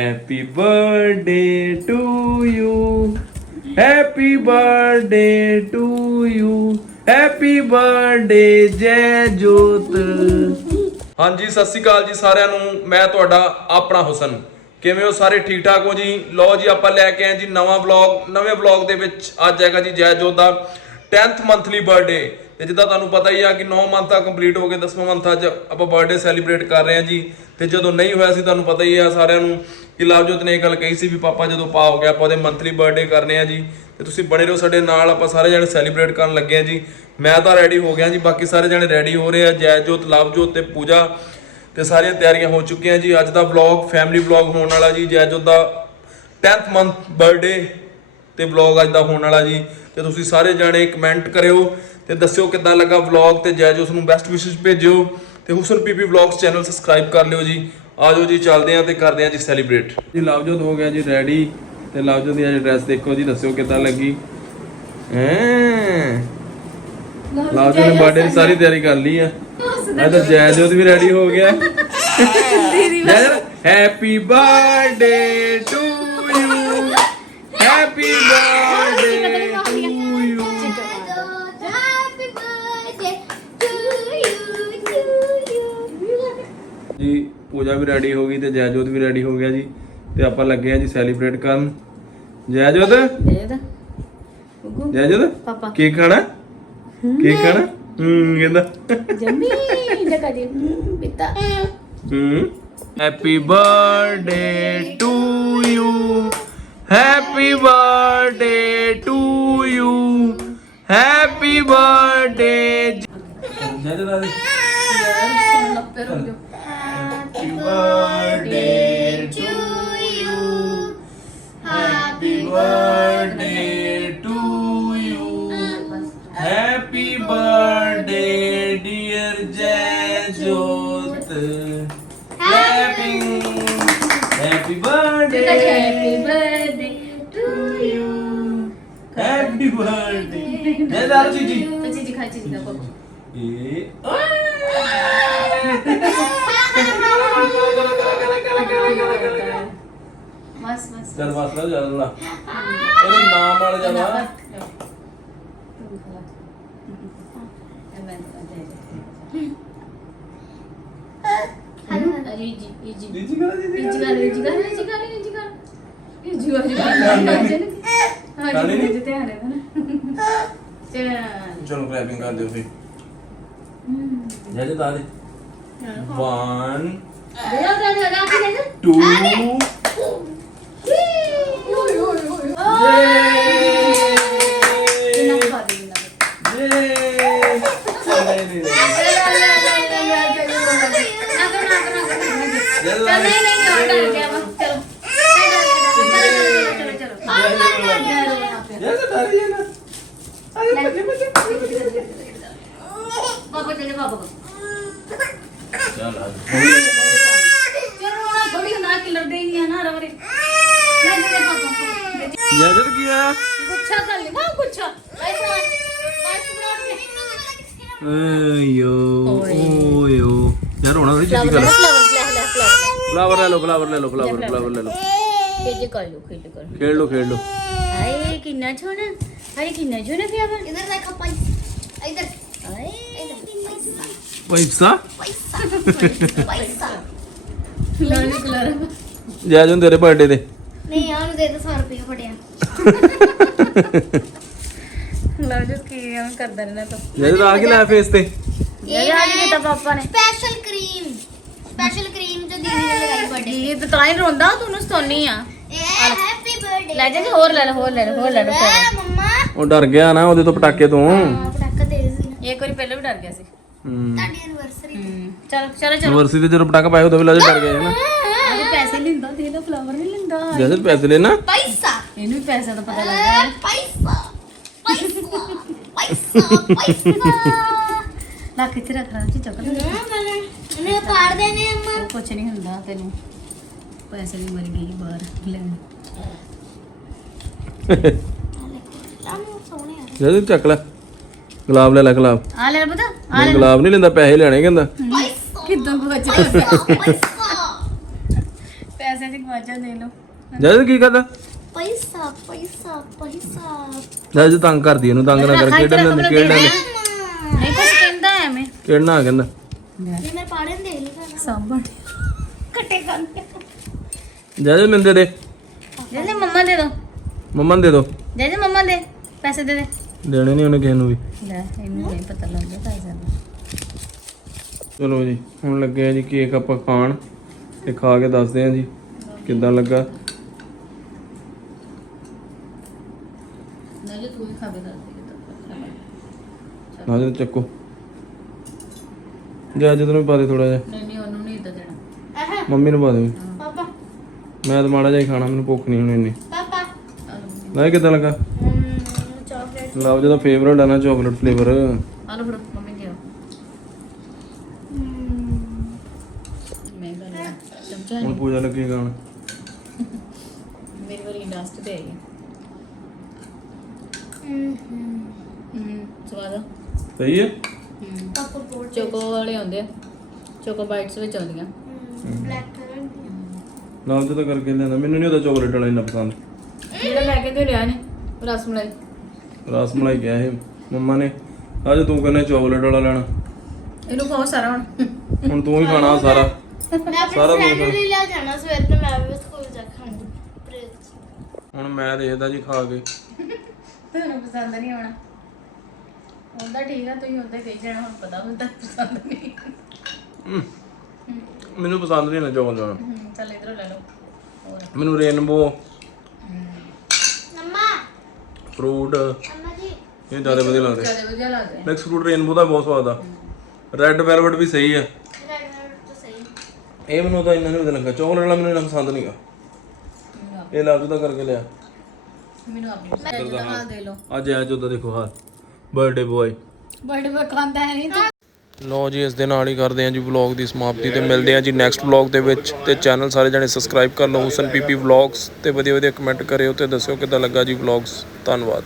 Happy birthday to you. Happy birthday to you. Happy birthday ਜੈ ਜੋਤ ਹਾਂਜੀ, ਸਤਿ ਸ਼੍ਰੀ ਅਕਾਲ ਜੀ ਸਾਰਿਆਂ ਨੂੰ। ਮੈਂ ਤੁਹਾਡਾ ਆਪਣਾ ਹੁਸਨ। ਕਿਵੇਂ ਹੋ ਸਾਰੇ? ਠੀਕ ਠਾਕ ਹੋ ਜੀ? ਲਓ ਜੀ, ਆਪਾਂ ਲੈ ਕੇ ਆਏ ਜੀ ਨਵਾਂ ਵਲੌਗ ਨਵੇਂ ਵਲੌਗ ਦੇ ਵਿੱਚ ਅੱਜ ਹੈਗਾ ਜੀ ਜੈ ਜੋਤ ਦਾ 10th ਮੰਥਲੀ ਬਰਥਡੇ ਤੇ ਜਿੱਦਾਂ ਤੁਹਾਨੂੰ ਪਤਾ ਹੀ ਆ ਕਿ 9 ਮੰਥ ਆ ਕੰਪਲੀਟ ਹੋ ਗਏ 10ਵਾਂ ਮੰਥ ਅੱਜ ਆਪਾਂ ਬਰਥਡੇ ਸੈਲੀਬ੍ਰੇਟ ਕਰ ਰਹੇ ਹਾਂ ਜੀ। ਤੇ ਜਦੋਂ ਨਹੀਂ ਹੋਇਆ ਸੀ, ਤੁਹਾਨੂੰ ਪਤਾ ਹੀ ਆ ਸਾਰਿਆਂ ਨੂੰ ਕਿ ਲਵਜੋਤ ਨੇ ਇਹ ਗੱਲ ਕਹੀ ਸੀ ਵੀ ਪਾਪਾ ਜਦੋਂ ਪਾ ਹੋ ਗਿਆ ਆਪਾਂ ਉਹਦੇ ਮੰਥਲੀ ਬਰਥਡੇ ਕਰਨੇ ਆ ਜੀ। ਤੇ ਤੁਸੀਂ ਬਣੇ ਰਹੋ ਸਾਡੇ ਨਾਲ, ਆਪਾਂ ਸਾਰੇ ਜਣੇ ਸੈਲੀਬ੍ਰੇਟ ਕਰਨ ਲੱਗੇ ਆ ਜੀ। ਮੈਂ ਤਾਂ ਰੈਡੀ ਹੋ ਗਿਆ ਜੀ, ਬਾਕੀ ਸਾਰੇ ਜਣੇ ਰੈਡੀ ਹੋ ਰਹੇ ਆ। ਜੈਜੋਤ, ਲਵਜੋਤ ਤੇ ਪੂਜਾ ਤੇ ਸਾਰੀਆਂ ਤਿਆਰੀਆਂ ਹੋ ਚੁੱਕੀਆਂ ਜੀ। ਅੱਜ ਦਾ ਵਲੌਗ ਫੈਮਿਲੀ ਵਲੌਗ ਹੋਣ ਵਾਲਾ ਜੀ। ਜੈਜੋਤ ਦਾ 10th ਮੰਥ ਬਰਥਡੇ ਤੇ ਵਲੌਗ ਅੱਜ ਦਾ ਹੋਣ ਵਾਲਾ ਜੀ। ਤੇ ਤੁਸੀਂ ਸਾਰੇ ਜਾਣੇ ਕਮੈਂਟ ਕਰਿਓ ਤੇ ਦੱਸਿਓ ਕਿੱਦਾਂ ਲੱਗਾ ਵਲੌਗ ਤੇ ਜੈ ਜੋ ਨੂੰ ਬੈਸਟ ਵਿਸ਼ੇਸ ਭੇਜਿਓ। ਤੇ ਹੁਸਨ ਪੀਪੀ ਵਲੌਗਸ ਚੈਨਲ ਸਬਸਕ੍ਰਾਈਬ ਕਰ ਲਿਓ ਜੀ। ਆਜੋ ਜੀ ਚੱਲਦੇ ਆਂ ਤੇ ਕਰਦੇ ਆਂ ਜੀ ਸੈਲੀਬ੍ਰੇਟ ਜੀ ਲਵਜੋਤ ਹੋ ਗਿਆ ਜੀ ਰੈਡੀ ਤੇ ਲਵਜੋਤ ਦੀ ਅੱਜ ਡਰੈਸ ਦੇਖੋ ਜੀ ਦੱਸਿਓ ਕਿੱਦਾਂ ਲੱਗੀ। ਐ ਲਵਜੋਤ ਨੇ ਬਰਥਡੇ ਦੀ ਸਾਰੀ ਤਿਆਰੀ ਕਰ ਲਈ ਆ। ਅੱਜ ਤਾਂ ਜੈਜੋਤ ਵੀ ਰੈਡੀ ਹੋ ਗਿਆ। Happy birthday to you happy birthday Pooja we ready ਹੋ ਗਈ ਤੇ ਜੈਜੋਤ ਵੀ ਰੈਡੀ ਹੋ ਗਿਆ ਜੀ। ਤੇ ਆਪਾਂ ਲੱਗੇ ਆ ਜੀ ਸੈਲੀਬ੍ਰੇਟ ਕਰਨ। ਜੈਜੋਤ? ਜੈਜੋਤ? ਪਾਪਾ? ਕੀ ਖਾਣਾ? ਕੀ ਖਾਣਾ? ਹੂੰ ਕਹਿੰਦਾ। ਜੰਮੀ। ਜਗਾ ਜੀ। ਪਿਤਾ। ਹੂੰ। Happy birthday to you happy birthday to you happy birthday Jaijot ਆ ਲੱਪੇ ਰੁਕ ਜਾ Happy birthday to you. Happy birthday to you. Happy birthday, dear Jajot. Happy, happy birthday. Happy birthday to you. Happy birthday. 내 나라 지지. 지지 같이 지나고. 예. ਬਸ ਬਸ ਚੱਲ ਬਸ ਲੈ ਚੱਲ ਨਾ ਇਹਦੇ ਨਾਮ ਵਾਲੇ ਜਾਣਾ ਰੀਜੀ ਕਰ ਰੀਜੀ ਕਰ ਚਲੋ ਗ੍ਰੈਬਿੰਗ ਕਰ ਦਿਓ ਫੇ ਜੇ ਜੇ ਤਾਂ ਦੇ one two Papa, papa, papa. कर दिया बस चलो चलो चलो ਜੈ ਤਾ ਰਹੀ ਹੈ ਨਾ ਅਰੇ ਬੱਚੇ ਬੱਚੇ पापा चले पापा को ਚੱਲ ਆ फिर रोना थोड़ी ना किलर देंगे है ना रवरे मैं दे पापा को ਜੈ ਜਦ ਕੀ ਆ गुच्छा कर ले हां गुच्छा right right right OYO OYO ਯਾਰ ਹੋਣਾ ਥੋੜੀ ਚੀਜ਼ ਕਰ फ्लावर फ्लावर फ्लावर ਫਲਾਵਰ ਲੈ ਲਓ ਫਲਾਵਰ ਲੈ ਲਓ ਫਲਾਵਰ ਫਲਾਵਰ ਲੈ ਲਓ खेल कर लो खेल कर ਖੇਡ ਲਓ ਖੇਡ ਲਓ हाय कितना छोटा हाय कितना छोटा फ्लावर इधर देखो पैसा इधर हाय ਪੈਸਾ पैसा ਪੈਸਾ ਲਾਲੀ ਤੇਰੇ ਬਰਥਡੇ ਤੇ। ਨਹੀਂ ਆਹ ਨੂੰ ਦੇ ਦੇ 100 ਰੁਪਏ ਫੜਿਆ। ਲਵ ਜੋ ਕੀ ਆਮ ਕਰਦਾ ਰਹਿਣਾ ਤਾਂ। ਜੈ ਜੂਨ ਲੈ ਫੇਸ ਤੇ? ਇਹ ਆ ਕੇ ਤਾਂ ਪਾਪਾ ਨੇ। ਸਪੈਸ਼ਲ ਕਰੀਮ ਸਪੈਸ਼ਲ ਕਰੀਮ ਜੋ ਦੀਦੀ ਨੇ ਲਗਾਈ ਬਰਥਡੇ ਇਹ ਤਾਂ ਹੀ ਰੋਂਦਾ ਤੂੰ ਨੂੰ ਸਤੋਨੀ ਆ। ਇਹ ਹੈਪੀ ਬਰਥਡੇ ਲੈ ਜਾ ਹੋਰ ਲੈ ਲੈ ਹੋਰ ਲੈ ਲੈ ਹੋਰ ਲੈ ਲੈ ਮੰਮਾ। ਉਹ ਡਰ ਗਿਆ ਨਾ ਉਹਦੇ ਤੋਂ ਪਟਾਕੇ ਤੂੰ। ਪਟਾਕਾ ਤੇਜ਼ ਸੀ ਇੱਕ ਵਾਰੀ ਪਹਿਲਾਂ ਵੀ ਡਰ ਗਿਆ ਸੀ। ਤੁਹਾਡੀ ਐਨੀਵਰਸਰੀ ਚਲ ਚਲ ਚਲ। ਐਨੀਵਰਸਰੀ ਤੇ ਜਦੋਂ ਪੈਸੇ ਲੈਂਦਾ ਤੇ ਇਹਦਾ ਫਲਾਵਰ ਨਹੀਂ ਲੈਂਦਾ। ਜਦੋਂ ਪੈਸੇ ਲੈਣਾ ਪੈਸਾ। ਇਹਨੂੰ ਵੀ ਪੈਸੇ ਪਤਾ ਲੱਗਦਾ ਪੈਸਾ। ਪੈਸਾ ਪੈਸਾ ਪੈਸਾ। ਲਾ ਕਿੱਥੇ ਰੱਖ ਚੀ ਚੱਕ ਲੈ। ਮੈਂ ਪਾੜ ਦੇਣੇ ਅੰਮਾ। ਕੁਛ ਨਹੀਂ ਹੁੰਦਾ ਪੈਸੇ ਚੱਕ ਲੈ। ਗੁਲਾਬ ਲੈ ਲੈ ਗੁਲਾਬ। ਆ ਲੈ ਪਤਾ ਨਹੀਂ ਗੁਲਾਬ ਨਹੀਂ ਲੈਂਦਾ ਪੈਸੇ ਲੈਣੇ ਕਹਿੰਦਾ। ਕਿਦਾਂ ਬਚ ਪੈਸਾ ਪੈਸੇ ਜੀ ਗਵਾਚਾ ਦੇ ਲਓ। ਜਦ ਕੀ ਕਰਦਾ? ਪੈਸਾ ਪੈਸਾ ਪੈਸਾ। ਜਦ ਤੰਗ ਕਰਦੀ ਇਹਨੂੰ ਤੰਗ ਨਾ ਕਰ ਖੇਡਣ ਦੇ ਖੇਡਣ ਨਹੀਂ ਕੁਝ ਕਹਿੰਦਾ ਐਵੇਂ। ਖੇਡਣਾ ਕਹਿੰਦਾ। ਜੇ ਮੈਂ ਪਾੜੇ ਦੇ ਲਿਖਾ ਸਾਬਣ ਕੱਟੇ ਕੰਨ ਜਦ ਮੈਨੂੰ ਦੇ ਦੇ। ਜੇ ਜੇ ਮੰਮਾ ਦੇ ਦੋ। ਮੰਮਾ ਨੂੰ ਦੇ ਦੋ। ਜੇ ਜੇ ਮੰਮਾ ਦੇ ਪੈਸੇ ਦੇ ਦੇ। ਦੇਣੇ ਨਹੀਂ ਉਹਨੇ ਕਿਸੇ ਨੂੰ ਵੀ। ਲੈ ਇਹਨੂੰ ਨਹੀਂ ਪਤਾ ਲੱਗਦਾ ਪੈਸੇ ਦਾ। ਚਲੋ ਜੀ ਹੁਣ ਲੱਗੇ ਆ ਜੀ ਕੇਕ ਆਪਾਂ ਖਾਣ ਤੇ ਖਾ ਕੇ ਦੱਸਦੇ ਆ ਜੀ ਕਿੱਦਾਂ ਲੱਗਾ। ਨਾਲੇ ਤੂੰ ਹੀ ਖਾਵੇ ਦੱਸ ਦੇ ਨਾ ਜੀ ਚੱਕੋ। ਜਾ ਜਦੋਂ ਨੂੰ ਪਾ ਦੇ ਥੋੜਾ ਜਿਹਾ। ਨਹੀਂ ਨਹੀਂ ਉਹਨੂੰ ਨਹੀਂ ਇਦਾਂ ਦੇਣਾ। ਆਹ। ਮੰਮੀ ਨੂੰ ਪਾ ਦੇ। ਪਾਪਾ। ਮੈਂ ਤਾਂ ਮਾੜਾ ਜਿਹਾ ਹੀ ਖਾਣਾ ਮੈਨੂੰ ਭੁੱਖ ਨਹੀਂ ਹੁਣ ਇੰਨੀ। ਪਾਪਾ। ਇਹ ਕਿੱਦਾਂ ਲੱਗਾ? ਲਵ ਜਿਹਦਾ ਫੇਵਰਟ ਆ ਨਾ ਚਾਕਲੇਟ ਫਲੇਵਰ ਆ ਲੋ ਮੰਮੀ ਦਿਓ ਮੈਂ ਗੱਲ ਚਮਚਾ ਹੁਣ ਪੂਜਾ ਲੱਗੀ ਖਾਣ ਮੇਰੀ ਵਾਰੀ ਲਾਸਟ ਤੇ ਆਈ ਹੈ ਹੂੰ। ਸਵਾਦ ਆ? ਸਹੀ ਹੈ ਹੂੰ। ਪਾਪਾ ਬੋਰਡ ਚੋਕੋ ਵਾਲੇ ਆਉਂਦੇ ਆ। ਚੋਕੋ ਬਾਈਟਸ ਵਿੱਚ ਆਉਂਦੀਆਂ। ਬਲੈਕ ਕਲਰ ਲਵ ਜਿਹਦਾ ਕਰਕੇ ਲੈਂਦਾ ਮੈਨੂੰ ਨਹੀਂ ਉਹਦਾ ਚਾਕਲੇਟ ਵਾਲਾ ਇੰਨਾ ਪਸੰਦ। ਜਿਹੜਾ ਲੈ ਕੇ ਤੇ ਲਿਆ ਨੇ ਰਸ ਮਲਾਈ ਰਸ ਮਲਾਈ ਗਿਆ ਇਹ ਮੰਮਾ ਨੇ ਅੱਜ ਤੂੰ ਕਹਿੰਦਾ ਚਾਕਲੇਟ ਵਾਲਾ ਲੈਣਾ। ਇਹਨੂੰ ਖਾਓ ਸਾਰਾ ਹੁਣ। ਹੁਣ ਤੂੰ ਹੀ ਖਾਣਾ ਸਾਰਾ। ਮੈਂ ਆਪਣੇ ਸਾਰਾ ਫਰੈਂਡ ਲੈ ਜਾਣਾ ਸਵੇਰ ਤੇ ਮੈਂ ਵੀ ਸਕੂਲ ਜਾ ਖਾਂਗੀ ਪ੍ਰਿੰਸ ਹੁਣ ਮੈਂ ਦੇਖਦਾ ਜੀ ਖਾ ਕੇ। ਤੁਹਾਨੂੰ ਪਸੰਦ ਨਹੀਂ ਆਉਣਾ। ਹੁੰਦਾ ਠੀਕ ਆ ਤੁਸੀਂ ਹੁੰਦਾ ਕਹੀ ਜਾਣਾ ਹੁਣ ਪਤਾ ਹੁੰਦਾ ਪਸੰਦ ਨਹੀਂ। ਹਮ, ਮੈਨੂੰ ਪਸੰਦ ਨਹੀਂ ਨਾ ਚਾਕਲੇਟ ਚੱਲ ਇਧਰੋਂ ਲੈ ਲਓ। ਹੋਰ। ਮੈਨੂੰ ਰੇਨਬੋ ਫਰੂਟ ਜੀ। ਇਹ ਜ਼ਿਆਦਾ ਵਧੀਆ ਲੱਗਦੇ। ਜ਼ਿਆਦਾ ਵਧੀਆ ਲੱਗਦਾ। ਮਿਕਸ ਫਰੂਟ ਰੇਨਬੋ ਦਾ ਬਹੁਤ ਸਵਾਦ ਆ। ਰੈੱਡ ਵੈਲਵਟ ਵੀ ਸਹੀ ਆ। ਰੈਡ ਕਲਰ ਤਾਂ ਸਹੀ। ਇਹ ਮੈਨੂੰ ਤਾਂ ਇੰਨਾ ਨਹੀਂ ਵਧੀਆ ਲੱਗਾ। ਚਾਕਲੇਟ ਵਾਲਾ ਮੈਨੂੰ ਇੰਨਾ ਪਸੰਦ ਨਹੀਂਗਾ ਇਹ ਲੱਗ ਦਾ ਕਰਕੇ ਲਿਆ। ਮੈਨੂੰ ਆਪਣੀ ਦਾ ਲਓ। ਅੱਜ ਅੱਜ ਉਹਦਾ ਦੇਖੋ ਹਾਲ। ਬਰਥਡੇ ਬॉय ਬਰਥਡੇ ਪਰ ਖਾਂਦਾ ਹੈ ਨਹੀਂ ਤੂੰ। ਲੋ ਜੀ, ਇਸ ਦੇ ਨਾਲ ਹੀ ਕਰਦੇ ਹਾਂ ਜੀ ਵਲੌਗ ਦੀ ਸਮਾਪਤੀ ਤੇ ਮਿਲਦੇ ਹਾਂ ਜੀ ਨੈਕਸਟ ਵਲੌਗ ਦੇ ਵਿੱਚ। ਤੇ ਚੈਨਲ ਸਾਰੇ ਜਣੇ ਸਬਸਕ੍ਰਾਈਬ ਕਰ ਲਓ, ਹੁਸਨ ਪੀਪੀ ਵਲੌਗਸ ਤੇ ਵਧੀਆ ਵਧੀਆ ਕਮੈਂਟ ਕਰਿਓ ਤੇ ਦੱਸਿਓ ਕਿੱਦਾਂ ਲੱਗਾ ਜੀ ਵਲੌਗਸ ਧੰਨਵਾਦ।